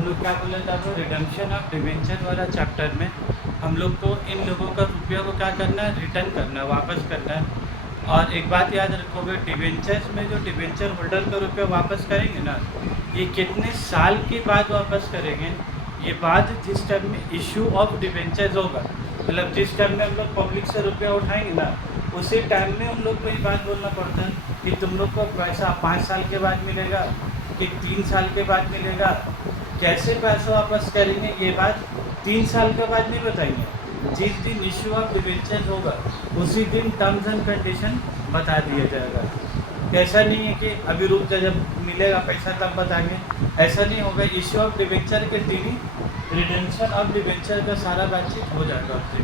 हम लोग क्या बोले थे आपको, रिडम्पशन ऑफ डिवेंचर वाला चैप्टर में हम लोग को इन लोगों का रुपया को क्या करना है, रिटर्न करना है, वापस करना है। और एक बात याद रखोगे, डिवेंचर्स में जो डिवेंचर होल्डर का रुपया वापस करेंगे ना, ये कितने साल के बाद वापस करेंगे, ये बात जिस टाइम में इशू ऑफ डिवेंचर्स होगा, मतलब जिस टाइम में हम लोग पब्लिक से रुपया उठाएंगे ना, उसी टाइम में उन लोग को ये बात बोलना पड़ता है कि तुम लोग को पैसा 5 साल के बाद मिलेगा कि 3 साल के बाद मिलेगा, कैसे पैसा वापस करेंगे, ये बात 3 साल के बाद नहीं बताएंगे। जिस दिन इशू ऑफ डिवेंचर होगा उसी दिन टर्म्स एंड कंडीशन बता दिया जाएगा। ऐसा नहीं है कि अभी रुक जा, जब मिलेगा पैसा तब बताएंगे, ऐसा नहीं होगा। इशू ऑफ डिवेंचर के दिन ही रिडेम्पशन ऑफ डिवेंचर का सारा बातचीत हो जाएगा उससे।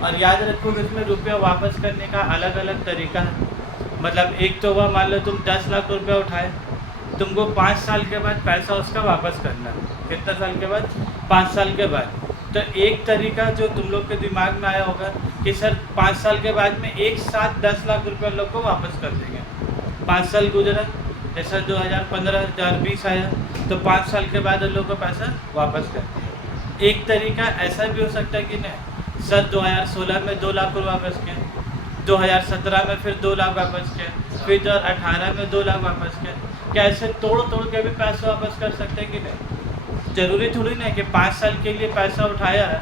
और याद रखो इसमें रुपया वापस करने का अलग अलग तरीका है। मतलब एक तो वह मान लो तुम 10 लाख रुपया उठाए, तुमको 5 साल के बाद पैसा उसका वापस करना है। कितना साल के बाद? 5 साल के बाद। तो एक तरीका जो तुम लोग के दिमाग में आया होगा कि सर 5 साल के बाद में एक साथ 10 लाख रुपये लोग को वापस कर देंगे। 5 साल गुजरा, जैसा 2015-2020 आया, तो 5 साल के बाद लोग को पैसा वापस कर दिया। एक तरीका ऐसा भी हो सकता है कि नहीं सर 2016 में 2 लाख रुपये वापस किया, 2017 में फिर 2 लाख वापस किया, फिर 2018 में 2 लाख वापस किया। क्या ऐसे तोड़ के भी पैसा वापस कर सकते हैं कि नहीं? ज़रूरी थोड़ी ना है कि 5 साल के लिए पैसा उठाया है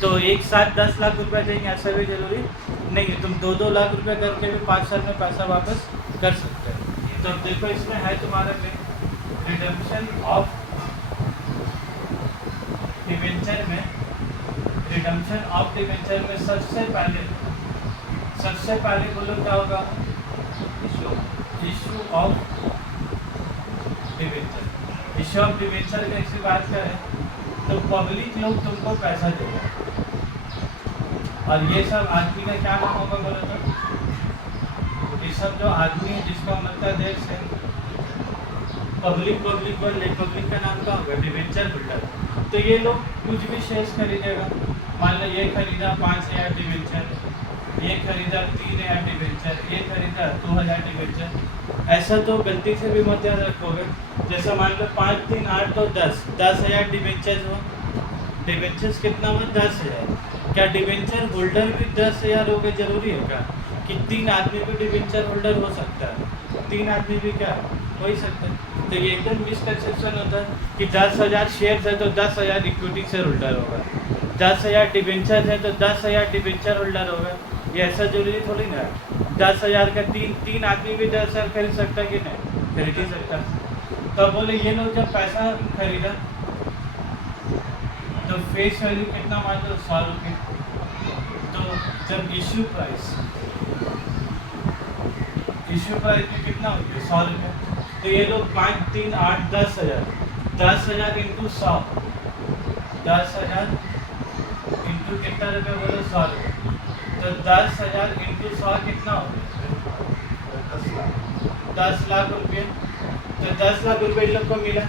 तो एक साथ 10 लाख रुपए देंगे, ऐसा भी ज़रूरी नहीं है। तुम 2-2 लाख रुपए करके भी 5 साल में पैसा वापस कर सकते हैं। तो देखो इसमें है तुम्हारे में रिडम्पशन ऑफ डिवेंचर में, रिडम्पशन ऑफ डिवेंचर में सबसे पहले बोलो क्या होगा, issue of debenture. Issue of debenture का इसी बात करें तो पब्लिक लोग तुमको पैसा देगा, और ये सब आदमी का क्या नाम होगा बोलो तो, ये सब जो आदमी है जिसका मतलब देश है पब्लिक बोल रहे, पब्लिक का नाम क्या होगा, डिवेंचर होल्डर। तो ये लोग कुछ भी शेयर्स खरीदेगा, मान लो ये खरीदा 5000 डिवेंचर, ये खरीदा 3000 डिवेंचर, ये खरीदा 2000 डिवेंचर। ऐसा तो गलती से भी मत याद रखोगे। जैसा मान लो 5 3 8 तो 10,000 डिवेंचर्स हो, डिवेंचर्स कितना हुआ 10,000। क्या डिवेंचर होल्डर भी 10,000 हो गए? जरूरी है क्या कि 3 आदमी भी डिवेंचर होल्डर हो सकता है? 3 आदमी भी क्या हो ही सकता है। तो ये एकदम मिसकंसेप्शन होता है कि 10,000 शेयर्स है तो 10,000 इक्विटी शेयर होल्डर होगा, 10,000 डिवेंचर है तो 10,000 डिवेंचर होल्डर होगा। ये ऐसा जरूरी थोड़ी ना है। 10,000 का 3 आदमी भी 10,000 खरीद सकता कि नहीं? खरीद ही सकता। तो बोले ये लोग जब पैसा खरीदा तो फेस वैल्यू कितना मान लो 100 रुपये। तो जब इश्यू प्राइस में कितना हो गया 100 रुपये, तो ये लोग 5 3 8 10,000, 10,000 इंटू 100, 10,000 इंटू कितना रुपये बोलो 100 रुपये। तो 10,000 इंटू 100 कितना हो गया 10 लाख रुपये। तो 10 लाख रुपये इन लोग को मिला।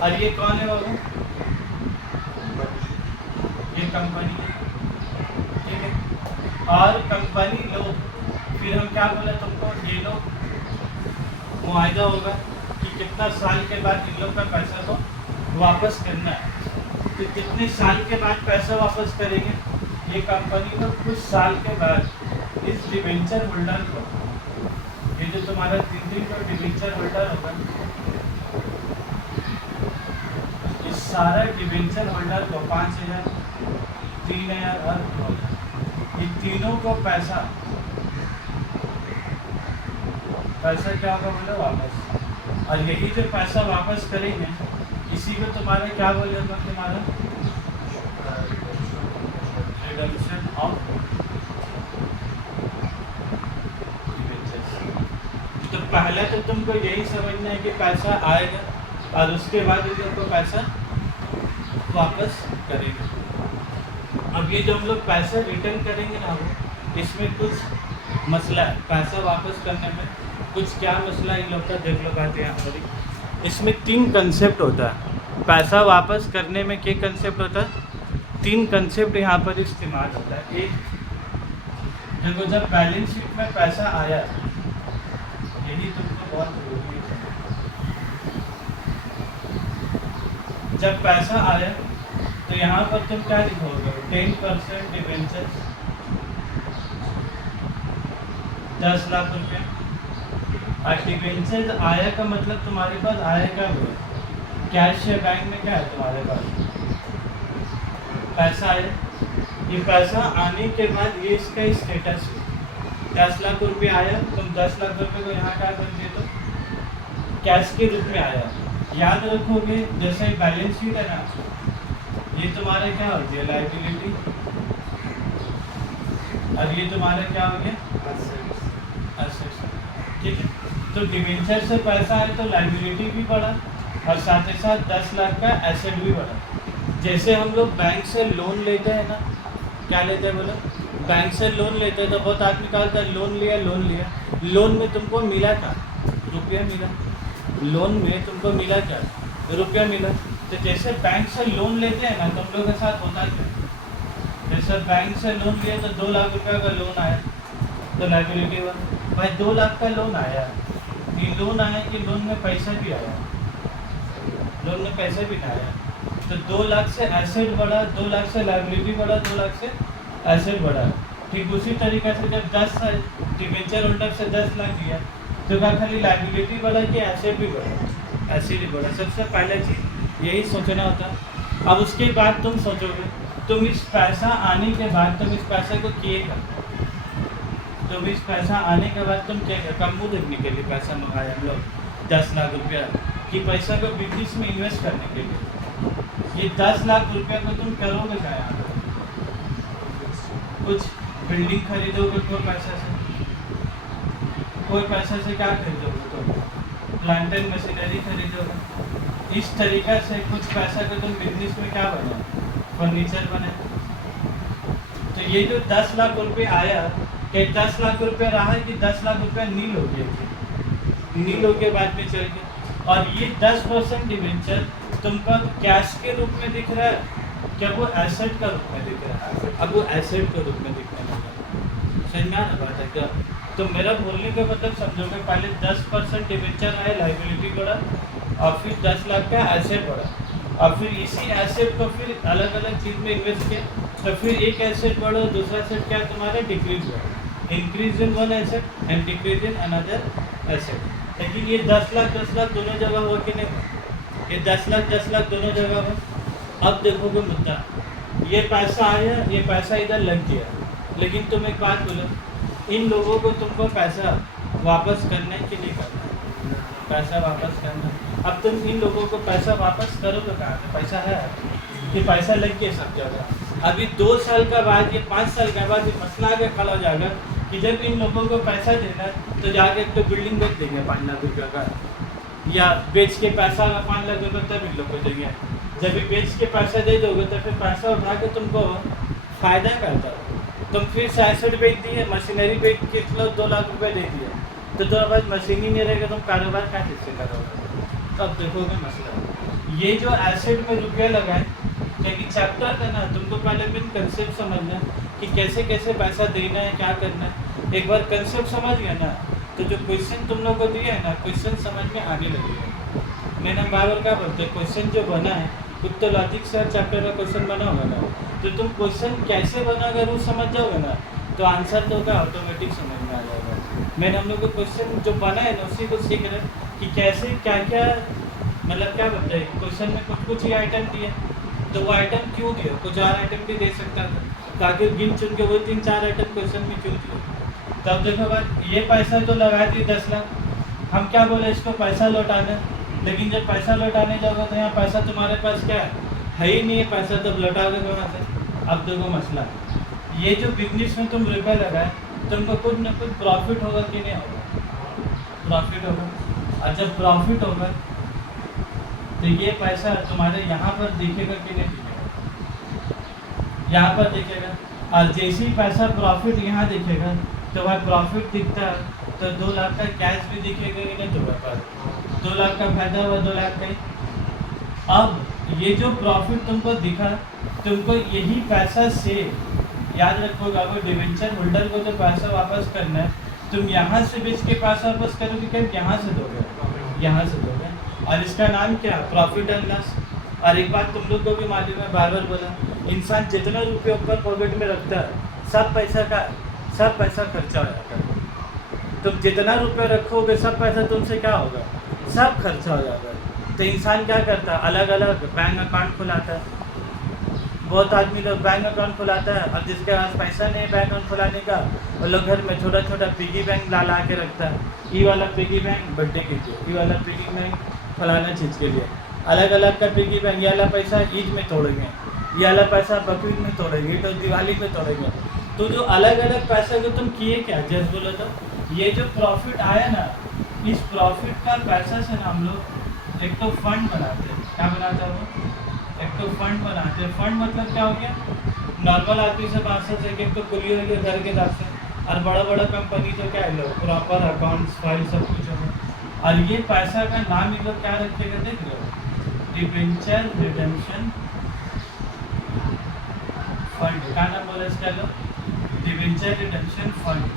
और ये कौन है बाबू? ये कंपनी है, ठीक है। और कंपनी लोग, फिर हम क्या बोले तुमको, ये लोग मुआयदा होगा कि कितना साल के बाद इन लोग का पैसा को वापस करना है। तो कितने साल के बाद पैसा वापस करेंगे? ये कंपनी को कुछ साल के बाद इस डिवेंचर होल्डर को, ये जो तुम्हारा 3 का डिवेंचर होल्डर होगा, इस सारा डिवेंचर होल्डर को 5,000, 3,000 और 2,000, ये तीनों को पैसा क्या होगा बोले वापस। और यही जो पैसा वापस करेंगे इसी को तुम्हारा क्या बोले होगा, तुम्हारा रिडम्पशन ऑफ डिवेंचर्स। तो पहले तो तुमको यही समझना है कि पैसा आएगा और उसके बाद इन लोग को पैसा वापस करेंगे। अब ये जो हम लोग पैसा रिटर्न करेंगे ना, वो इसमें कुछ मसला है। पैसा वापस करने में कुछ क्या मसला इन लोग का देख लो कहते हैं। इसमें 3 कंसेप्ट होता है। पैसा वापस करने में क्या कंसेप्ट होता है? 3 कंसेप्ट यहाँ पर इस्तेमाल होता है। एक, देखो जब बैलेंस शीट में पैसा आया, यही तुमको बहुत जरूरी है। जब पैसा आया तो यहाँ पर तुम क्या लिखोगे, 10% डिवेंचर 10 लाख रुपया। और डिवेंचर आया का मतलब तुम्हारे पास आएगा वो कैश या बैंक में क्या है तुम्हारे पास पैसा आया। ये पैसा आने के बाद ये इसका स्टेटस है, 10 लाख रुपया आया, तुम 10 लाख रुपये को यहाँ क्या कर दिए तो कैश के रूप में आया। याद रखोगे जैसे बैलेंस शीट है ना, ये तुम्हारा क्या हो गया लायबिलिटी और ये तुम्हारा क्या हो गया एसेट। ठीक है, तो डिवेंचर से पैसा आए तो लायबिलिटी भी बढ़ा और साथ ही साथ 10 लाख का एसेट भी बढ़ा। जैसे हम लोग बैंक से लोन लेते हैं ना, क्या लेते हैं बोलो, बैंक से लोन लेते हैं तो बहुत आदमी कहता है लोन लिया लोन में तुमको मिला क्या, रुपया मिला, लोन में तुमको मिला क्या, रुपया मिला। तो जैसे बैंक से लोन लेते हैं ना, तुम लोग के साथ होता क्या, जैसे बैंक से लोन लिया तो 2 लाख रुपया का लोन आया तो लायबिलिटी बन भाई 2 लाख का लोन आया, ये लोन आया कि लोन में पैसा भी आया, लोन में पैसा भी ना आया, तो 2 लाख से एसेट बढ़ा, 2 लाख से लायबिलिटी बढ़ा, 2 लाख से एसेट बढ़ा। ठीक उसी तरीके से जब 10 डिवेंचर होल्डर से 10 लाख दिया तो क्या खाली लायबिलिटी बढ़ा कि एसेट भी बढ़ा, एसेट भी बढ़ा। सबसे पहले चीज़ यही सोचना होता। अब उसके बाद तुम सोचोगे, तुम इस पैसा आने के बाद तुम इस पैसे को किएगा, तुम इस पैसा आने के बाद तुम क्या कम मुँह देखने के लिए पैसा मंगाया हम लोग 10 लाख रुपया कि पैसा को बिजनेस में इन्वेस्ट करने के लिए। ये 10 लाख रुपया को तुम करोगे क्या, यहाँ पर कुछ बिल्डिंग खरीदोगे कोई पैसा से क्या खरीदोगे, तो प्लांट एंड मशीनरी खरीदोगे। इस तरीक़ा से कुछ पैसा को तुम बिजनेस में क्या बने, फर्नीचर बने। तो ये जो 10 लाख रुपये आया, क्या 10 लाख रुपये रहा है कि 10 लाख रुपया नील हो गया, नील हो के बाद में चल गया। और ये 10% डिवेंचर तुमको कैश के रूप में दिख रहा है, क्या वो एसेट का रूप में दिख रहा है, अब वो एसेट के रूप में दिखने लगा। समझ में आना बात है क्या, तो मेरा बोलने का मतलब समझोगे, पहले 10% डिवेंचर आए, लायबिलिटी बढ़ा, और फिर 10 लाख का एसेट बढ़ा, और फिर इसी एसेट को फिर अलग अलग चीज़ में इन्वेस्ट किया, तो फिर एक एसेट बढ़ा, दूसरा एसेट क्या तुम्हारा डिक्रीज हुआ, increase in one asset and decrease in another asset. लेकिन ये 10 लाख दोनों जगह हुआ कि नहीं, ये 10 लाख दोनों जगह हुआ। अब देखोगे मुद्दा, ये पैसा आया, ये पैसा इधर लग गया, लेकिन तुम एक बात बोलो, इन लोगों को तुमको पैसा वापस करना है कि नहीं करना है, पैसा वापस करना। अब तुम इन लोगों को पैसा वापस करोगे कहाँ पे, पैसा है कि पैसा लग गया सब जगह। अभी 2 साल का बाद, ये 5 साल के बाद ये मसला आगे खड़ा हो जाएगा कि जब इन लोगों को पैसा देना तो जाके एक तो बिल्डिंग बेच देंगे 5 लाख रुपये का, या बेच के पैसा 5 लाख रुपये तब इन लोग को देंगे। जब भी बेच के पैसा दे दोगे तो फिर पैसा उठा के तुमको फ़ायदा करता है। तुम फिर 66 बेच दिए, मशीनरी बेच के 2 लाख रुपये दे दिए, तो तुम्हारे पास मशीन ही नहीं रहेगा, तुम कारोबार क्या चीज़ से करोगे, तब देखोगे मसला। ये जो एसेट में रुपया लगाए, क्योंकि चैप्टर का ना तुमको पहले मेन कंसेप्ट समझना कि कैसे कैसे पैसा देना है, क्या करना है। एक बार कंसेप्ट समझ गया ना, तो जो क्वेश्चन तुम लोग को दिया है ना, क्वेश्चन समझ में आने लगेगा। मैंने बार क्या बोलते हैं, क्वेश्चन जो बना है कुछ तो लॉजिक से चैप्टर का क्वेश्चन बना होगा ना, तो तुम क्वेश्चन कैसे बना अगर वो समझ जाओगे ना, तो आंसर तो का ऑटोमेटिक समझ में आ जाएगा। मैंने हम लोग को क्वेश्चन जो बना है ना उसी को सीख रहे कि कैसे क्या क्या मतलब क्या बोलते हैं, क्वेश्चन में कुछ ही आइटम दिए, तो वो आइटम क्यों दिया, कुछ और आइटम भी दे सकता था, ताकि गिन चुन के वो 3-4 आइटम क्वेश्चन में क्यों दिए। तब देखो बात, ये पैसा तो लगा दिए 10 लाख, हम क्या बोले इसको पैसा लौटाना, लेकिन जब पैसा लौटाने जाओगे तो यहाँ पैसा तुम्हारे पास क्या है ही नहीं है, पैसा तब लौटाओगे कहाँ से। अब देखो मसला, ये जो बिजनेस में तुम रुपया लगाए, तुमको कुछ ना कुछ प्रॉफिट होगा कि नहीं होगा, प्रॉफिट होगा। और जब प्रॉफिट होगा तो ये पैसा तुम्हारे यहाँ पर दिखेगा कि नहीं दिखेगा, यहाँ पर दिखेगा। और जैसे ही पैसा प्रॉफिट यहाँ दिखेगा तो वह प्रॉफिट दिखता है तो 2 लाख का कैश भी दिखेगा कि नहीं तुम्हारे पास, 2 लाख का फायदा हुआ, 2 लाख का ही। अब ये जो प्रॉफिट तुमको दिखा, तुमको यही पैसा से याद रखोगे, अगर डिवेंचर होल्डर को जो पैसा वापस करना है, तुम यहाँ से बेच के पैसा वापस करोगे क्या, यहाँ से दोगे, यहाँ से दोगे। और इसका नाम क्या, प्रॉफिट एंड लॉस। और एक बात तुम लोग को भी मालूम है, बार बार बोला, इंसान जितना रुपये ऊपर पॉकेट में रखता है सब पैसा खर्चा हो जाता है। तुम जितना रुपये रखोगे सब पैसा तुमसे क्या होगा, सब खर्चा हो जाता है। तो इंसान क्या करता है, अलग अलग बैंक अकाउंट खुलाता है। बहुत आदमी लोग बैंक अकाउंट खुलाता है और जिसके पास पैसा नहीं बैंक अकाउंट खुलाने का, वो लोग घर में छोटा छोटा पिगी बैंक ला के रखता है। ये वाला पिगी बैंक बर्थडे के लिए, ये वाला पिगी बैंक फलाना चीज़ के लिए, अलग अलग का पिगी बैंक। ये वाला पैसा ईद में तोड़ेंगे, ये वाला पैसा बकरीद में तोड़ेंगे, तो दिवाली में तोड़ेंगे। तो जो अलग अलग पैसा को तुम किए क्या, जस्ट बोलो तो ये जो प्रॉफिट आया ना, इस प्रॉफिट का पैसा से ना हम लोग एक तो फंड बनाते हैं। क्या बनाते हैं, एक तो फंड बनाते हैं। फंड मतलब क्या हो गया, नॉर्मल आदमी से 500 से एक तो कुली हो गया घर के हिसाब से, और बड़ा बड़ा कंपनी तो क्या है लोग प्रॉपर अकाउंट्स फाइल सब कुछ होगा। और ये पैसा का नाम ये लोग क्या रखेगा, देख रहे हो, डिबेंचर रिडेम्पशन फंड। क्या नाम बोला इसका लोग, debenture redemption fund.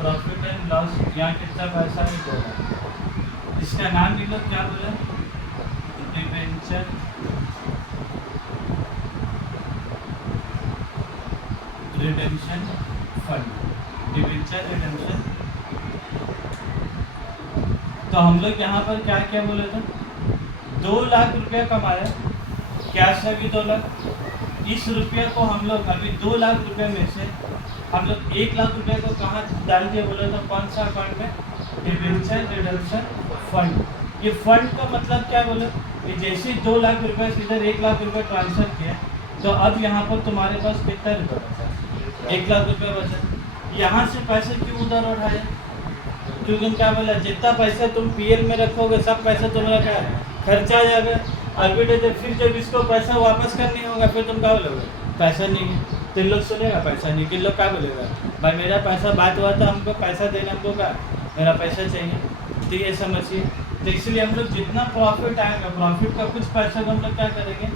Profit and loss, यहाँ कितना पैसा है बोला, इसका नाम ये लोग क्या बोला, debenture redemption fund, debenture redemption. तो हम लोग यहाँ पर क्या क्या बोले थे, 2 लाख रुपया कमाया, कैश है भी 2 लाख। इस रुपये को हम लोग अभी 2 लाख रुपये में से हम लोग 1 लाख रुपये को कहाँ डाल दिया बोले तो कौन सा अकाउंट में, डिबेंचर रिडेम्पशन फंड। ये फंड का मतलब क्या बोले कि जैसे 2 लाख रुपये से इधर 1 लाख रुपये ट्रांसफर किया, तो अब यहाँ पर तुम्हारे पास कितना रुपये बचा, 1 लाख रुपये बचा। यहाँ से पैसे क्यों उधर उठाए, क्योंकि क्या बोला, जितना पैसा तुम पीएल में रखोगे सब पैसा तुम्हारा क्या खर्चा आ जाएगा। अभी फिर जब इसको पैसा वापस करनी होगा फिर तुम क्या बोलोगे, पैसा नहीं है, तो लोग सुनेगा पैसा नहीं, कि लोग क्या बोलेगा, भाई मेरा पैसा बात हुआ था, हमको पैसा देना, हमको क्या मेरा पैसा चाहिए। तो ये समझिए, तो इसलिए हम लोग जितना प्रॉफिट आएगा, प्रॉफिट का कुछ पैसा को हम लोग क्या करेंगे,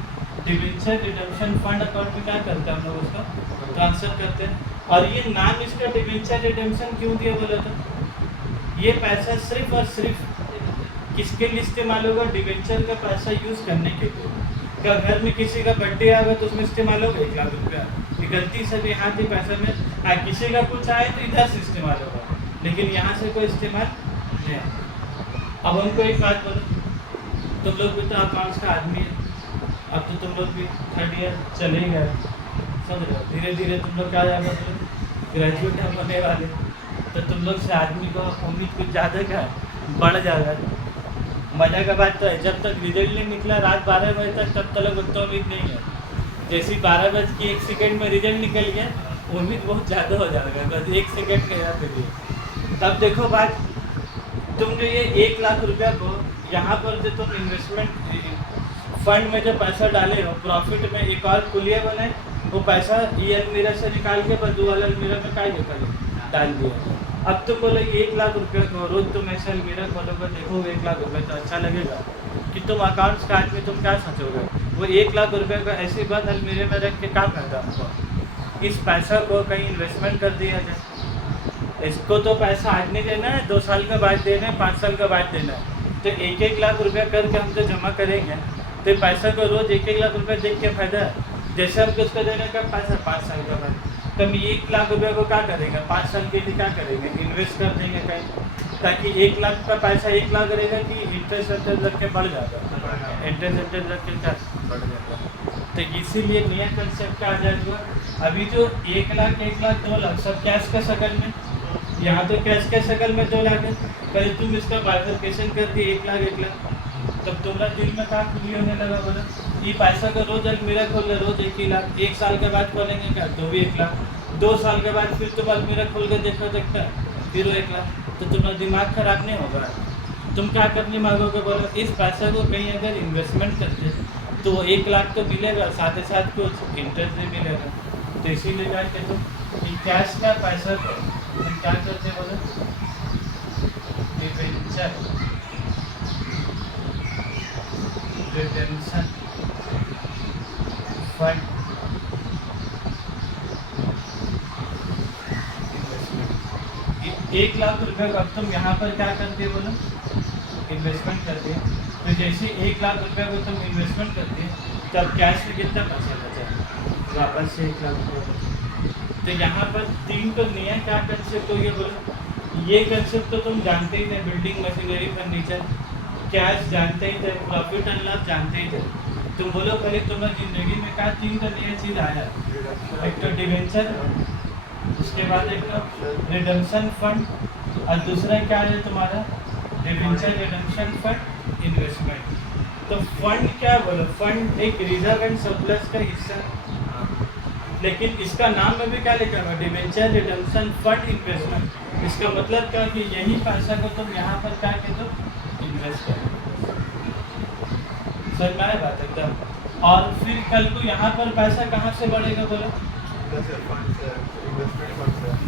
डिबेंचर रिडेम्पशन फंड अकाउंट में क्या करते हैं हम लोग उसको ट्रांसफर करते हैं। और ये नाम इसका डिबेंचर रिडेम्पशन क्यों दिया बोला था, ये पैसा सिर्फ और सिर्फ किसके लिए इस्तेमाल होगा, डिबेंचर का पैसा यूज़ करने के लिए। क्या घर में किसी का बर्थडे आएगा तो उसमें इस्तेमाल होगा 1 लाख रुपया, गलती से भी हाथ ही पैसे में किसी का कुछ आए तो इधर से इस्तेमाल होगा, लेकिन यहाँ से कोई इस्तेमाल नहीं। अब हमको एक बात बोलो, तुम लोग भी तो अकाउंट्स का आदमी है, अब तो तुम लोग भी 3rd ईयर चले गए, समझ रहे हो, धीरे धीरे तुम लोग क्या जाएगा, ग्रेजुएट होने वाले, तो तुम लोग से आदमी को उम्मीद कुछ ज़्यादा क्या बढ़ जाएगा। मज़ा का बात तो है, जब तक रिजल्ट नहीं निकला रात 12 बजे तक, तब तक उतना उम्मीद नहीं है। जैसे 12:01 में रिजल्ट निकल गया, उम्मीद बहुत ज़्यादा हो जाएगा, बस 1 सेकेंड के यहाँ पे। तब देखो बात, तुम जो ये 1 लाख रुपया को यहाँ पर जो तुम इन्वेस्टमेंट फंड में जो पैसा डाले हो, प्रॉफिट में एक और पुलिया बनाए, वो पैसा ये अलमीरा से निकाल के बस 2 वाला अलमीरा में क्या डाल दिया। अब तुम बोले 1 लाख रुपये को रोज़ तुम ऐसे अलमीरा खोलोगे, देखोगे 1 लाख रुपये, तो अच्छा लगेगा कि तुम अकाउंट्स का आदमी, तुम क्या सोचोगे, वो 1 लाख रुपये को ऐसी बात अलमीरे में रख के क्या करता हमको, इस पैसा को कहीं इन्वेस्टमेंट कर दिया जाए। इसको तो पैसा आज नहीं देना है, 2 साल के बाद देना है, 5 साल के बाद देना है। तो 1-1 लाख रुपया करके हम जो जमा करेंगे, तो पैसा को रोज़ 1-1 लाख रुपये देख के फायदा है। जैसे हमको उसको देने का पैसा 5 साल के बाद, तो हम 1 लाख रुपये को क्या करेंगे, 5 साल के लिए क्या करेंगे, इन्वेस्ट कर देंगे कहीं, ताकि 1 लाख का पैसा 1 लाख रहेगा कि इंटरेस्ट रख के बढ़ जाता है, इंटरेस्ट रख के क्या बढ़ जाता। तो इसीलिए नया कंसेप्ट क्या आ जाएगा, अभी जो 1 लाख 2 लाख सब कैश का शक्ल में, यहाँ तो कैश के शक्ल में 2 लाख है, पहले तुम इसका बाइफरकेशन कर दिए 1 लाख, तब तुम्हारा दिल में कहाँ खुली होने लगा, बोला ये पैसा का रोज अलमीरा खोल रहे, रोज 1 लाख, 1 साल के बाद खोलेंगे क्या तो भी 1 लाख, 2 साल के बाद फिर तुम अलमीरा खोल कर देखो देखता फिर 1 लाख, तो तुम्हारा दिमाग खराब नहीं होगा। तुम क्या करने मांगोगे, बोलो इस पैसा को कहीं अगर इन्वेस्टमेंट करते तो 1 लाख तो मिलेगा, साथ ही साथ कुछ इंटरेस्ट भी मिलेगा। तो इसीलिए क्या कहते हो, कैश का पैसा को हम क्या करते बोलो, डिबेंचर रिडेम्पशन फंड 1,00,000 रुपये का अब तुम यहाँ पर क्या कर दिए बोलो, इन्वेस्टमेंट कर दिए। तो जैसे 1,00,000 रुपये को तुम इन्वेस्टमेंट कर दिए, तो अब कैश में कितना पैसा बचा, वापस से 1,00,000 रुपये बचा। तो यहाँ पर 3 तो नहीं है, क्या कंसेप्ट हो गया बोलो, ये कंसेप्ट तो तुम जानते ही थे, बिल्डिंग मशीनरी फर्नीचर, कैश जानते ही थे, प्रॉफिट एंड लॉस जानते ही थे। तुम बोलो पहले तुम्हें ज़िंदगी में क्या 3 तो नया चीज़ आया, एक तो डिवेंचर, उसके बाद एक तो रिडम्पशन फंड, और दूसरा क्या है तुम्हारा डिवेंचर रिडम्पशन फंड इन्वेस्टमेंट। तो फंड क्या बोलो, फंड एक रिजर्व एंड सरप्लस का हिस्सा, लेकिन इसका नाम में भी क्या लिखा हुआ, डिवेंचर रिडम्पशन फंड इन्वेस्टमेंट। इसका मतलब क्या कि यही पैसा को तुम यहाँ पर क्या कहते हो, इन्वेस्ट करो। समझ में आया बात एकदम। और फिर कल को यहाँ पर पैसा कहाँ से बढ़ेगा बोलो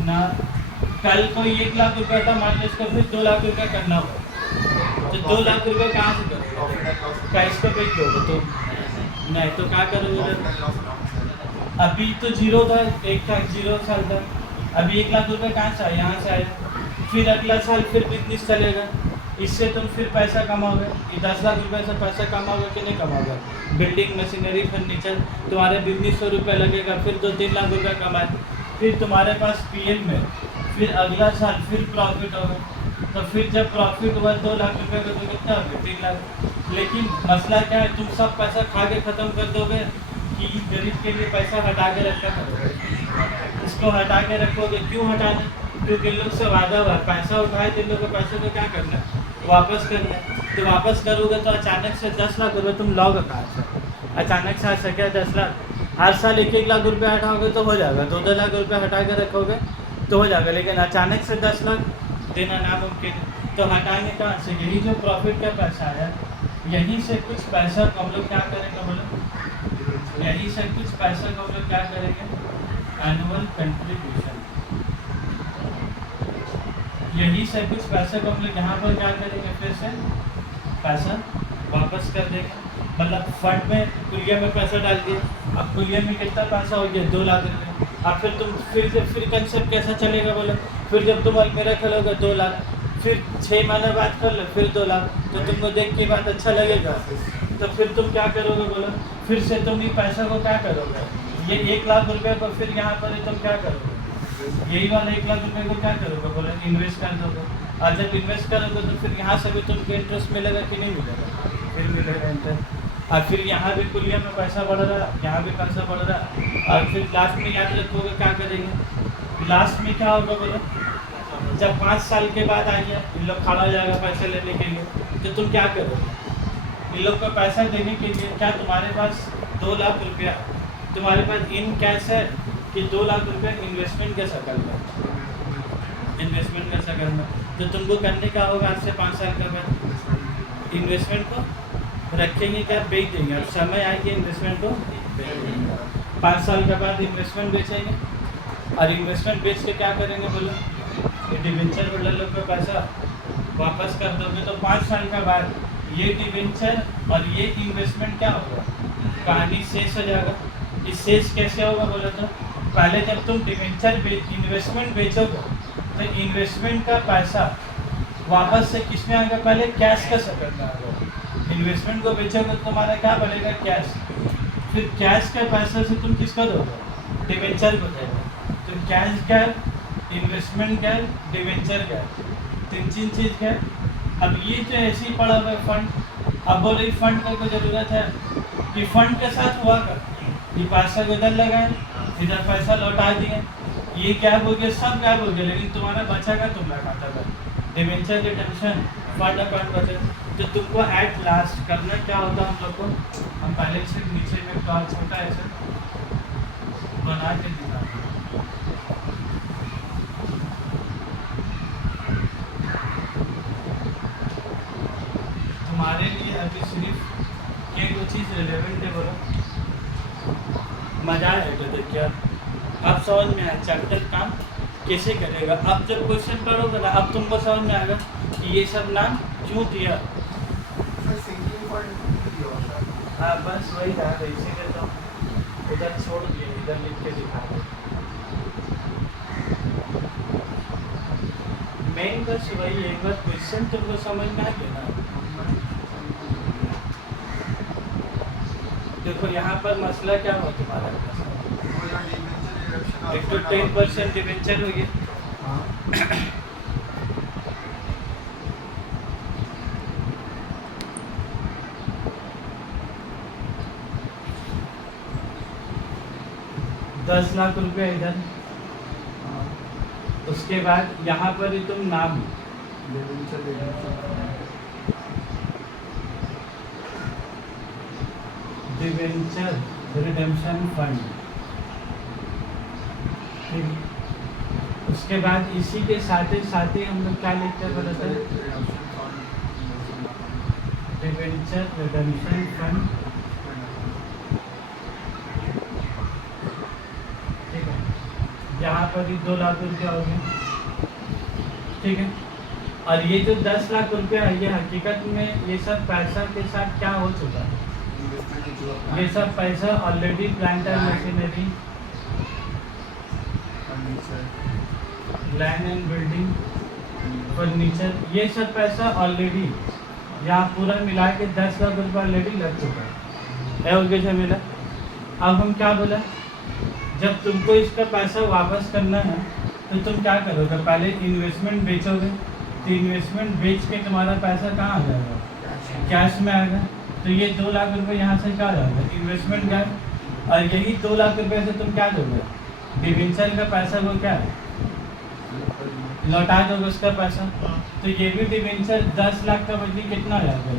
ना, कल को 1,00,000 रुपये का मान लो, इसको फिर 2,00,000 रुपये करना होगा, तो 2,00,000 रुपये कहाँ से करोगे, कैश पे बेच दोगे तो नहीं, तो क्या करोगे, अभी तो जीरो था, एक था 0 साल था, अभी 1,00,000 रुपये कहाँ से आया, यहाँ से आया। फिर अगला साल फिर बिजनेस चलेगा, इससे तुम फिर पैसा कमाओगे, 10,00,000 रुपये से पैसा कमाओगे कि नहीं कमाओगे, बिल्डिंग मशीनरी फर्नीचर तुम्हारे बिजनेस 100 रुपये लगेगा, फिर 2-3 लाख रुपये कमाए, फिर तुम्हारे पास पीएल में, फिर अगला साल फिर प्रॉफिट होगा, तो फिर जब प्रॉफिट हुआ 2,00,000 रुपये का तो कितना हो गया, 3 लाख। लेकिन मसला क्या है, तुम सब पैसा खा के ख़त्म कर दोगे कि गरीब के लिए पैसा हटा के रखा करोगे, इसको हटा के रखोगे, क्यों हटाना, क्योंकि इन लोग से वादा हुआ पैसा उठाए तो इन लोग के पैसे को क्या करना है, वापस करना है। तो वापस करोगे तो अचानक से 10,00,000 रुपये तुम लोगे कहाँ से, अचानक से आ सके 10,00,000, हर साल 1-1 लाख रुपये हटाओगे तो हो जाएगा, 2-2 लाख रुपये हटा के रखोगे तो हो जाएगा, लेकिन अचानक से 10,00,000 देना नामुमकिन है। तो हटाएंगे कहाँ से, यही जो प्रॉफिट का पैसा आया, यहीं से कुछ पैसा को हम लोग क्या करेंगे बोलो, यहीं से कुछ पैसा को हम लोग क्या करेंगे, एनुअल कंट्रीब्यूशन, यहीं से कुछ पैसे को हम लोग यहाँ पर क्या करेंगे, फिर से पैसा वापस कर देंगे। मतलब फंड में कुलिया में पैसा डाल दिए, अब कुलिया में कितना पैसा हो गया, 2,00,000 रुपये। अब फिर तुम फिर कंसेप्ट कैसा चलेगा बोलो, फिर जब तुम अलमेरा खोलोगे 2,00,000, फिर 6 महीने बाद कर लो फिर 2,00,000, तो तुमको देख के बात अच्छा लगेगा, तो फिर तुम क्या करोगे बोलो, फिर से तुम ये पैसा को क्या करोगे, ये 1,00,000 रुपये को फिर यहाँ पर तुम क्या करोगे, यही वाला 1,00,000 रुपये को क्या करोगे बोलो, इन्वेस्ट कर दोगे। और जब इन्वेस्ट करोगे तो फिर यहाँ से भी तुमको इंटरेस्ट मिलेगा कि नहीं मिलेगा, फिर मिलेगा इंटरेस्ट। और फिर यहाँ भी कुलिया में पैसा बढ़ रहा है, यहाँ भी पैसा बढ़ रहा है, और फिर लास्ट में याद रखोगे क्या करेंगे, लास्ट में क्या होगा बोलो, जब 5 साल के बाद आइए इन लोग खड़ा हो जाएगा पैसे लेने के लिए, तो तुम क्या करोगे, इन लोग को पैसा देने के लिए क्या तुम्हारे पास 2,00,000 रुपया तुम्हारे पास इन कैश है कि 2,00,000 रुपये इन्वेस्टमेंट के शक्ल में, इन्वेस्टमेंट के शक्ल में, तो तुमको करने का होगा आज से 5 साल के बाद इन्वेस्टमेंट को रखेंगे क्या, बेच देंगे, और समय आएगी इन्वेस्टमेंट को 5 साल के बाद इन्वेस्टमेंट बेचेंगे, और इन्वेस्टमेंट बेच के क्या करेंगे बोलो, डिवेंचर में ले पे पैसा वापस कर दोगे, तो 5 साल के बाद ये डिवेंचर और ये इन्वेस्टमेंट क्या होगा, कहानी शेष हो जाएगा। इस शेष कैसे होगा बोलो तो, पहले जब तुम डिवेंचर इन्वेस्टमेंट बेचोगे तो इन्वेस्टमेंट का पैसा वापस से किस में आएगा, पहले कैश का शक्ल में आएगा, इन्वेस्टमेंट को बेचोगे तो तुम्हारा क्या बनेगा, कैश, फिर कैश के पैसे से तुम किसको दोगे, डिवेंचर को देगा। तो cash gap, investment gap, debenture gap, 3 चीज़ गैप। अब ये तो ऐसे ही पड़ा हुआ है फंड, अब बोले फंड का कोई ज़रूरत है कि फंड के साथ हुआ कर, ये पैसा को इधर लगाए, इधर पैसा लौटा दिए, ये गैप हो गया, सब गैप हो गया, लेकिन तुम्हारा बचेगा तुम्हारा खाता पर डिवेंचर के टेंशन, फंड अकाउंट बचे। तो तुमको एट लास्ट करना क्या होता है, हम लोग को हम पहले से नीचे में प्लॉट छोटा ऐसे बना के दिखा, तुम्हारे लिए अभी सिर्फ एक दो चीज़ रिलेवेंट है बोलो, मज़ा आएगा देखिए, अब समझ में आया चैप्टर काम कैसे करेगा। अब जब क्वेश्चन पढ़ोगे ना, अब तुमको समझ में आएगा कि ये सब नाम क्यों दिया। हाँ बस वही था, इसीलिए तो उधर छोड़ दिया, इधर लिख के दिखा दो। मेन बस वही है, एक बार क्वेश्चन तुमको समझ में आ गया ना। देखो यहाँ पर मसला क्या हुआ तुम्हारा, एक तो 10% डिवेंचर हो गया, ₹10,00,000 इधर, उसके बाद यहाँ पर ही तुम नाम डिवेंचर रिडेम्पशन फंड, ठीक। उसके बाद इसी के साथ ही हम लोग क्या लिखते हैं पता है, डिवेंचर रिडेम्पशन फंड, ठीक है। यहाँ पर ही ₹2,00,000 हो गए, ठीक है। और ये जो ₹10,00,000 है, ये हकीकत में ये सब पैसा के साथ क्या हो चुका है, ये सब पैसा already plant and machinery, land and building, furniture, ये सब पैसा ऑलरेडी यहाँ पूरा मिला के ₹10,00,000 ऑलरेडी लग चुका है, हो गया मिला। अब हम क्या बोला, जब तुमको इसका पैसा वापस करना है तो तुम क्या करोगे, पहले इन्वेस्टमेंट बेचोगे, तो इन्वेस्टमेंट बेच के तुम्हारा पैसा कहाँ आ जाएगा, कैश में आएगा। तो ये ₹2,00,000 यहाँ से क्या जाएगा, इन्वेस्टमेंट गया, और यही ₹2,00,000 से तुम क्या दोगे, डिवेंचर का पैसा को क्या लौटा दोगे उसका पैसा। तो ये भी डिवेंचर 10,00,000 का बदली कितना आ जाएगा,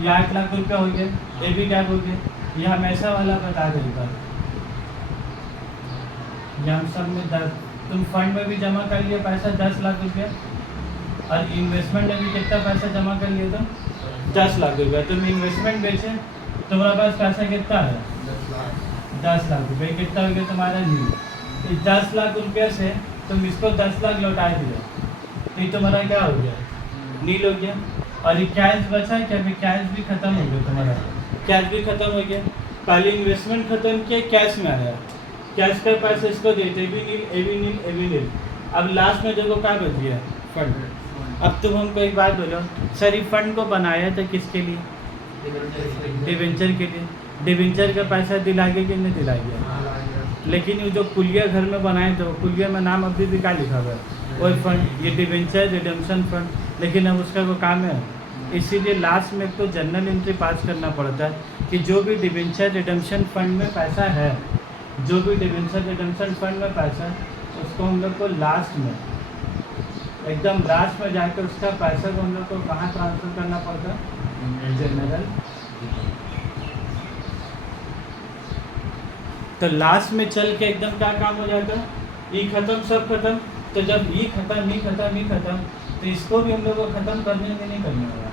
ये ₹8,00,000 हो गया, ये भी क्या हो गया, ये हमेशा वाला बता देगा। यहाँ सब में 10, तुम फंड में भी जमा कर लिया पैसा ₹10,00,000, और इन्वेस्टमेंट में भी कितना पैसा जमा कर लिया तुम, ₹10,00,000। तुम इन्वेस्टमेंट बेचे, तुम्हारे पास पैसा कितना है, ₹10,00,000, कितना हो गया तुम्हारा नील। ₹10,00,000 से तुम इसको 10,00,000 लौटा दिया, तो ये तुम्हारा क्या हो गया, नील हो गया। और ये कैश बचा क्या, भी कैश भी खत्म हो गया तुम्हारा, कैश भी खत्म हो गया। पहले इन्वेस्टमेंट खत्म किया, कैश में आया, कैश का पैसा इसको देते भी नील, ए भी नील, ए भी नील। अब लास्ट में देखो क्या बच गया, फंड। अब तुम हमको एक बात बोलो, सर ये फंड को बनाया था किसके लिए, डिवेंचर के लिए। डिवेंचर का पैसा दिला गया कि नहीं दिला गया, लेकिन ये जो कुलिया घर में बनाए थे, कुलिया में नाम अभी भी क्या लिखा हुआ है, वही फंड, ये डिवेंचर रिडेम्पशन फंड, लेकिन अब उसका वो काम है। इसीलिए लास्ट में तो जनरल एंट्री पास करना पड़ता है कि जो भी डिवेंचर रिडेम्पशन फंड में पैसा है, जो भी डिवेंचर रिडेम्पशन फंड में पैसा है, उसको हम लोग को लास्ट में, एकदम लास्ट में जाकर उसका पैसा को हम लोग को कहाँ ट्रांसफ़र करना पड़ता है, जनरल। तो लास्ट में चल के एकदम क्या काम हो जाता है, ई खत्म सब खत्म। तो जब ई खत्म, तो इसको भी हम लोग को ख़त्म करने में नहीं करना होगा,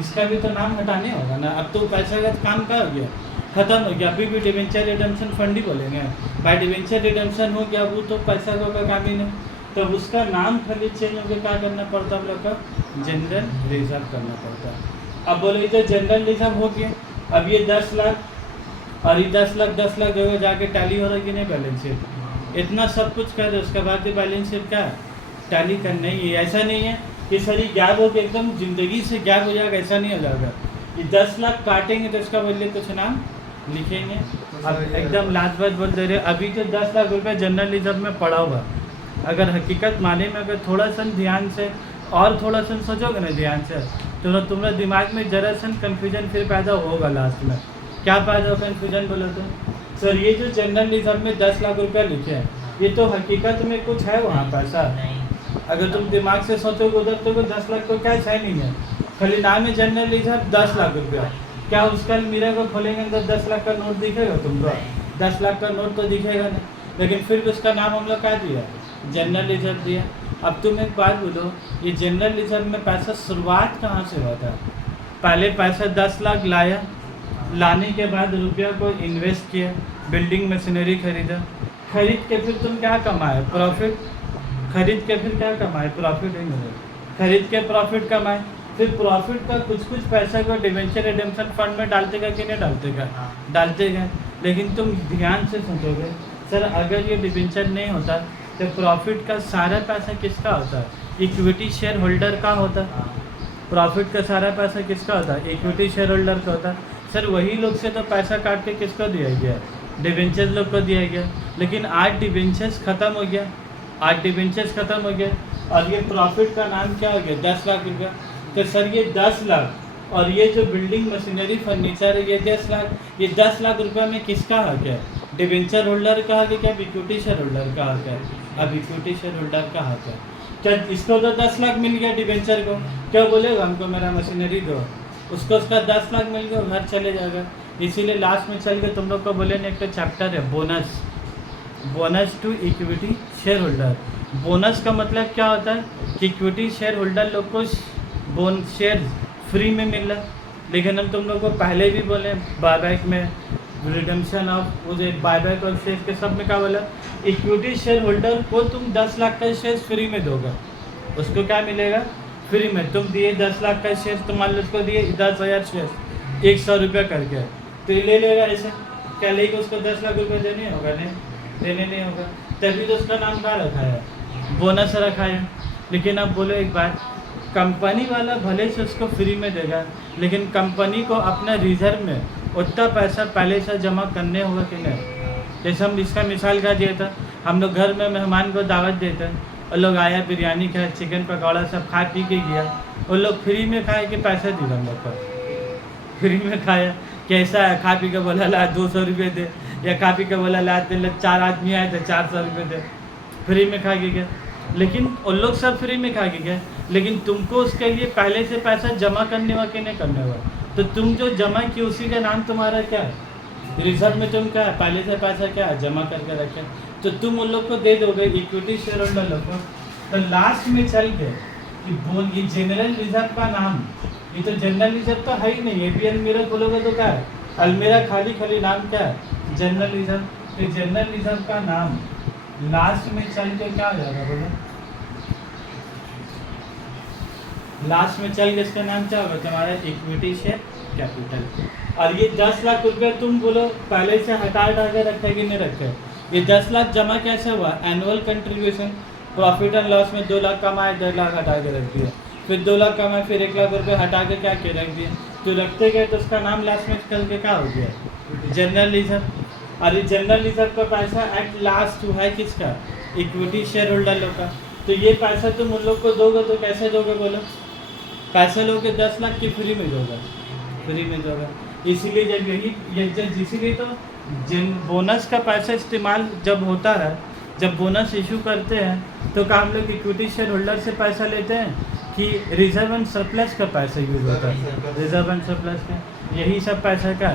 इसका भी तो नाम हटाने होगा ना। अब तो पैसा का काम क्या हो गया, खत्म हो गया। अभी भी डिवेंचर रिडेम्पशन फंड ही बोलेंगे, भाई डिवेंचर रिडेम्पशन हो गया, वो तो पैसा का काम ही नहीं। तो उसका नाम खाली चेंज होकर क्या करना पड़ता है, हम लोग का जनरल रिजर्व करना पड़ता है। अब बोले तो जनरल रिजर्व हो गया, अब ये 10,00,000 और ये 10,00,000 जगह जाके टैली हो रहा है कि नहीं बैलेंस शीट, इतना सब कुछ कर दे, उसके बाद बैलेंस शीट क्या टैली करना ही है। ऐसा नहीं है कि सर ये गैप हो के एकदम ज़िंदगी से गैप हो जाएगा, ऐसा नहीं हो जाएगा। ये 10,00,000 काटेंगे तो इसका बदले कुछ नाम लिखेंगे। अब एकदम लास्ट बात बोल दे रहे, अभी तो 10,00,000 जनरल रिजर्व में पड़ा हुआ, अगर हकीकत माने में अगर थोड़ा सा ध्यान से और थोड़ा सा सोचोगे ना ध्यान से, तो तुम्हारे दिमाग में जरा सा कन्फ्यूजन फिर पैदा होगा। लास्ट में क्या पैदा होगा कन्फ्यूजन, बोलो तो सर ये जो जनरल रिजर्व में 10,00,000 लिखे हैं, ये तो हकीकत में कुछ है वहाँ पैसा। अगर तुम दिमाग से सोचोगे उधर तो 10,00,000 तो क्या है नहीं है, खाली नाम है जनरल रिजर्व 10,00,000। क्या उसका मिरर को खोलेंगे तो 10,00,000 का नोट दिखेगा तुमको, 10,00,000 का नोट तो दिखेगा नहीं, लेकिन फिर भी उसका नाम हम लोग क्या दिया, जनरल रिजर्व दिया। अब तुम एक बात बोलो, ये जनरल रिजर्व में पैसा शुरुआत कहाँ से हुआ था, पहले पैसा 10,00,000 लाया, लाने के बाद रुपया को इन्वेस्ट किया, बिल्डिंग मशीनरी खरीदा, खरीद के फिर तुम क्या कमाए, प्रॉफिट, खरीद के फिर क्या कमाए, प्रॉफिट ही मिले, खरीद के प्रॉफिट कमाए, फिर प्रॉफिट का कुछ पैसा को डिवेंचर रिडेम्पशन फंड में डालतेगा कि नहीं डालतेगा, डालतेगा। लेकिन तुम ध्यान से सोचोगे, सर अगर ये डिवेंचर नहीं होता तो प्रॉफिट का सारा पैसा किसका होता है, इक्विटी शेयर होल्डर का होता है, प्रॉफिट का सारा पैसा किसका होता है, इक्विटी शेयर होल्डर का होता है। सर वही लोग से तो पैसा काट के किसको दिया गया, डिवेंचर्स लोग को दिया गया। लेकिन आज डिवेंचर्स ख़त्म हो गया, आज डिवेंचर्स ख़त्म हो गया और ये प्रॉफिट का नाम क्या हो गया, 10 लाख रुपया। तो सर ये 10 लाख और ये जो बिल्डिंग मशीनरी फर्नीचर है ये 10 लाख, ये 10 लाख रुपये में किसका हक है, डिवेंचर होल्डर का हक है क्या इक्विटी शेयर होल्डर का हक है। अब इक्विटी शेयर होल्डर का हक है, क्या इसको तो 10 लाख मिल गया डिवेंचर को, क्या बोलेगा हमको मेरा मशीनरी दो, उसको उसका 10 लाख मिल गया, घर चले जाएगा। इसीलिए लास्ट में चल के तुम लोग को बोले ना एक तो चैप्टर है bonus, bonus to equity share holder. Bonus का मतलब क्या होता है कि इक्विटी शेयर होल्डर लोग को बोन शेयर फ्री में मिल रहा। लेकिन हम तुम लोग को पहले भी बोले बायबैक में रिडम्पशन ऑफ उसे बायबैक और शेयर के सब में क्या बोला, इक्विटी शेयर होल्डर को तुम 10 लाख का शेयर फ्री में दोगे, उसको क्या मिलेगा फ्री में। तुम दिए 10 लाख का शेयर, तुम मान लो उसको दिए 10,000 शेयर 100 रुपये करके, तो ये ले लेगा ऐसे, क्या लेगा उसको 10 लाख रुपये देने होगा, नहीं देने नहीं होगा, तभी तो उसका नाम क्या रखा है, बोनस रखा है। लेकिन अब बोलो एक बात, कंपनी वाला भले से उसको फ्री में देगा, लेकिन कंपनी को अपना रिजर्व में उतना पैसा पहले से जमा करने होगा कि नहीं। जैसे हम इसका मिसाल क्या दिया था, हम लोग घर में मेहमान को दावत देते हैं, और लोग आया बिरयानी खाया चिकन पकौड़ा सब खा पी के गया, वो लोग फ्री में खाए कि पैसे दिए हम लोग को, फ्री में खाया कैसा है, खा पी के बोला ला 200 रुपये दे, या खा पी के बोला ला 4 आदमी आए थे 400 रुपये दे, फ्री में खा के गए। लेकिन उन लोग सब फ्री में खा के गए, लेकिन तुमको उसके लिए पहले से पैसा जमा करने हुआ कि नहीं करने हुआ, तो तुम जो जमा किए उसी का नाम तुम्हारा क्या है, रिजर्व में तुम क्या है पहले से पैसा क्या है जमा करके रखे, तो तुम उन लोग को दे दोगे इक्विटी शेयर होल्डर लोग को। तो लास्ट में चल के कि बोल ये जनरल रिजर्व का नाम, ये तो जनरल रिजर्व तो है ही नहीं, ये भी अलमीरा खोलोगे तो क्या है, अलमीरा खाली खाली नाम क्या है जनरल रिजर्व। तो जनरल रिजर्व का नाम लास्ट में चल के क्या हो जाएगा बोलो, लास्ट में चल के इसका नाम क्या होगा तुम्हारा इक्विटी शेयर कैपिटल। और ये 10 लाख रुपये तुम बोलो पहले से हटा के रखे कि नहीं रखे, ये 10 लाख जमा कैसे हुआ, annual contribution, profit and loss में 2 लाख कमाए 1.5 लाख हटा के रख दिया, फिर 2 लाख कमाए फिर 1 लाख रुपये हटा के क्या के रख दिया, तो रखते गए तो उसका नाम लास्ट में चल के क्या हो गया जनरल रिजर्व। और ये जनरल रिजर्व का पैसा एट लास्ट है किसका, इक्विटी शेयर होल्डर लोग का। तो ये पैसा तुम उन लोग को दोगे तो कैसे दोगे बोलो, पैसे लोगे 10 लाख की फ्री में दोगे, फ्री में दोगे। इसीलिए जब इसीलिए तो जिन बोनस का पैसा इस्तेमाल जब होता है, जब बोनस इशू करते हैं तो क्या हम लोग इक्विटी शेयर होल्डर से पैसा लेते हैं कि रिजर्व एंड सरप्लस का पैसा यूज होता है, रिजर्व एंड सरप्लस का यही सब पैसा का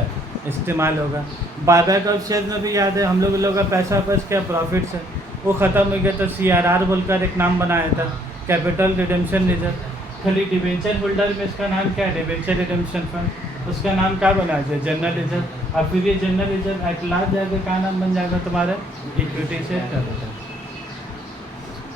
इस्तेमाल होगा। बायबैक ऑफ शेयर में भी याद है हम लोग का पैसा वापस क्या प्रॉफिट से वो ख़त्म हो गया, तो CRR बोलकर एक नाम बनाया था, कैपिटल रिडेम्पशन रिजर्व। खाली डिवेंचर होल्डर में इसका नाम क्या है, डिवेंचर रिडेम्पशन फंड, उसका नाम क्या बना है जनरल रिजर्व। और फिर ये जनरल रिजर्व एट लास्ट जाकर क्या नाम बन जाएगा तुम्हारा, इक्विटी शेयर कैपिटल।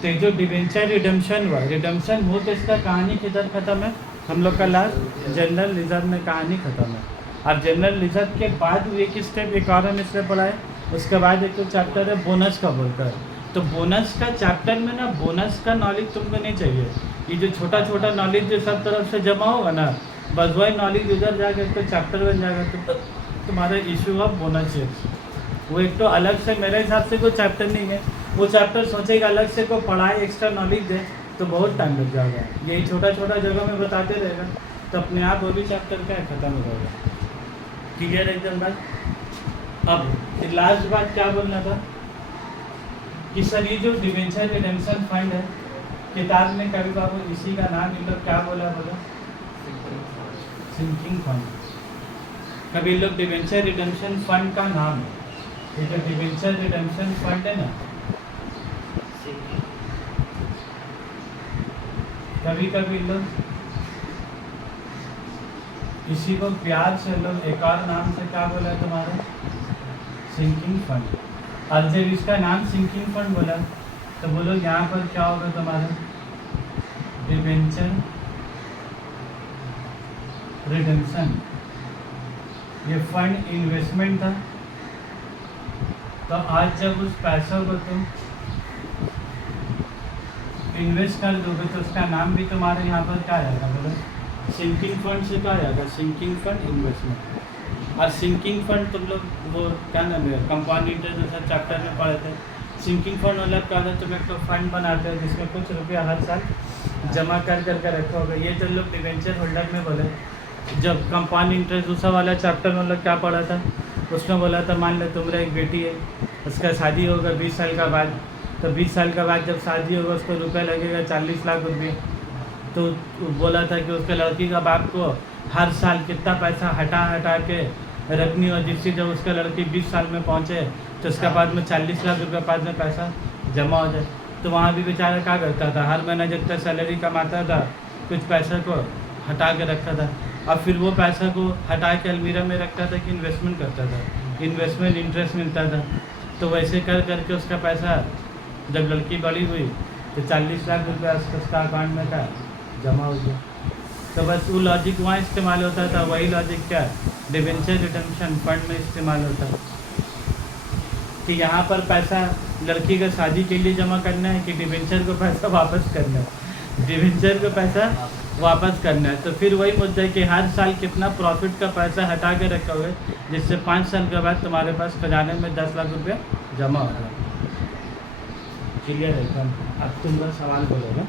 तो जो डिवेंचर रिडेम्पशन हुआ, रिडेम्पशन हो तो इसका कहानी किधर ख़त्म है, हम लोग का लास्ट जनरल रिजर्व में कहानी ख़त्म है। और जनरल रिजर्व के बाद एक स्टेप एक और हम इसमें पढ़ाए, उसके बाद एक तो चैप्टर है बोनस का बोलकर। तो बोनस का चैप्टर में ना बोनस का नॉलेज तुमको नहीं चाहिए, ये जो छोटा छोटा नॉलेज जो सब तरफ से जमा होगा ना, बस वही नॉलेज उधर जाकर तो चैप्टर बन जाएगा। तो तुम्हारा इशू ऑफ बोनस है वो एक तो अलग से मेरे हिसाब से कोई चैप्टर नहीं है, वो चैप्टर सोचेगा अलग से कोई पढ़ाए एक्स्ट्रा नॉलेज दे तो बहुत टाइम लग जाएगा। यही छोटा छोटा जगह में बताते रहेगा तो अपने आप वो भी चैप्टर क्या ख़त्म हो जाएगा। क्लियर एकदम बात। अब लास्ट बात क्या बोलना था कि सर ये जो डिवेंचर रिडेम्पशन फंड है किताब में कभी बाबू इसी का नाम इन लोग क्या बोला बोलो, सिंकिंग फंड। कभी लोग डिवेंचर रिडेम्पशन फंड का नाम है, ये जो डिवेंचर रिडेम्पशन फंड है ना, कभी कभी लोग इसी को प्यार से लोग एक और नाम से क्या बोला तुम्हारा, सिंकिंग फंड। और जब इसका नाम सिंकिंग फंड बोला तो बोलो यहाँ पर क्या होगा तुम्हारा, डिवेंचर रिडेम्पशन। ये फंड इन्वेस्टमेंट था, तो आज जब उस पैसों को तुम इन्वेस्ट कर दोगे तो उसका नाम भी तुम्हारे यहाँ पर क्या आएगा, बोलो? सिंकिंग फंड से क्या आएगा? Sinking fund investment. और सिंकिंग फंड तुम लोग वो क्या नाम है, कंपाउंड इंटरेस्ट जैसा चैप्टर में पढ़े थे। सिंकिंग फंड मतलब क्या होता है, तुम एक तो फंड बनाते हो जिसमें कुछ रुपया हर साल जमा कर करके रखोगे। ये तो लोग डिवेंचर होल्डर में बोले। जब कंपाउंड इंटरेस्ट दूसरा वाला चैप्टर में लोग क्या पढ़ा था, उसमें बोला था मान लो तुम्हारा एक बेटी है, उसका शादी होगा 20 साल का बाद, तो 20 साल का बाद जब शादी होगा उसको रुपया लगेगा 40 लाख रुपये। तो बोला था कि उसके लड़की का बाप को हर साल कितना पैसा हटा के रखनी हो, जिससे जब उसका लड़की 20 साल में पहुँचे तो उसके बाद में 40 लाख रुपये पास में पैसा जमा हो जाए। तो वहाँ भी बेचारा क्या करता था, हर महीना जब तक सैलरी कमाता था कुछ पैसा को हटा के रखता था, और फिर वो पैसा को हटा के अलमीरा में रखता था कि इन्वेस्टमेंट करता था, इन्वेस्टमेंट इंटरेस्ट मिलता था। तो वैसे कर करके उसका पैसा जब लड़की बड़ी हुई तो 40 लाख रुपया उसका अकाउंट में था जमा हो गया। तो बस वो लॉजिक वहाँ इस्तेमाल होता था, वही लॉजिक क्या डिवेंचर रिडेम्पशन फंड में इस्तेमाल होता है कि यहाँ पर पैसा लड़की का शादी के लिए जमा करना है कि डिवेंचर को पैसा वापस करना है, डिवेंचर को पैसा वापस करना है। तो फिर वही मुद्दा है कि हर साल कितना प्रॉफिट का पैसा हटा के रखा हुआ है, जिससे 5 साल के बाद तुम्हारे पास खजाने में 10 लाख रुपया जमा हो रहा है। क्लियर है एकदम? अब तुम सवाल बोलोगे।